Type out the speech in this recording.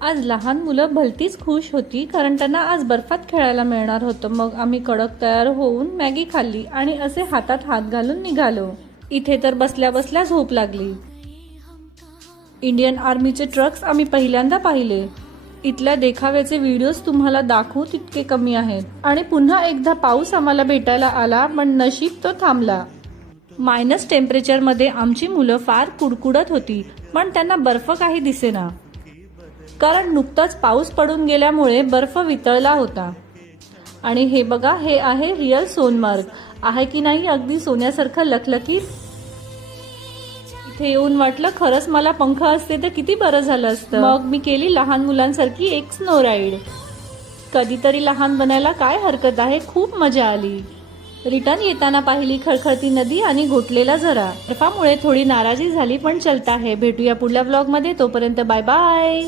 आज लहान मुलं भलतीच खुश होती कारण त्यांना आज बर्फात खेळायला मिळणार होतं। मग आम्ही कडक तयार होऊन मॅगी खाल्ली आणि असे हातात हात घालून निघालो। इथे तर बसल्या बसल्या झोप लागली। इंडियन आर्मीचे ट्रक्स आम्ही पहिल्यांदा पाहिले। इथल्या देखाव्याचे व्हिडिओज तुम्हाला दाखवू तितके कमी आहेत। आणि पुन्हा एकदा पाऊस आम्हाला भेटायला आला, पण नशीब तो थांबला। मायनस टेम्परेचरमध्ये आमची मुलं फार कुडकुडत होती, पण त्यांना बर्फ काही दिसेना, कारण नुकताच पाऊस पडून गेल्यामुळे बर्फ वितळला होता। आणि हे बघा, हे आहे रिअल सोनमार्ग। आहे की नाही अगदी सोन्यासारखं लखलखीत। इथे येऊन वाटलं खरंच मला पंख असते तर किती बरं झालं असतं। मग मी केली लहान मुलांसारखी एक स्नो राईड। कधीतरी लहान बनायला काय हरकत आहे। खूप मजा आली। रिटर्न येताना पाहिली खळखळती नदी आणि घोटलेला झरा। बर्फामुळे थोडी नाराजी झाली, पण चलता है। भेटूया पुढल्या व्लॉग मध्ये, तोपर्यंत बाय बाय।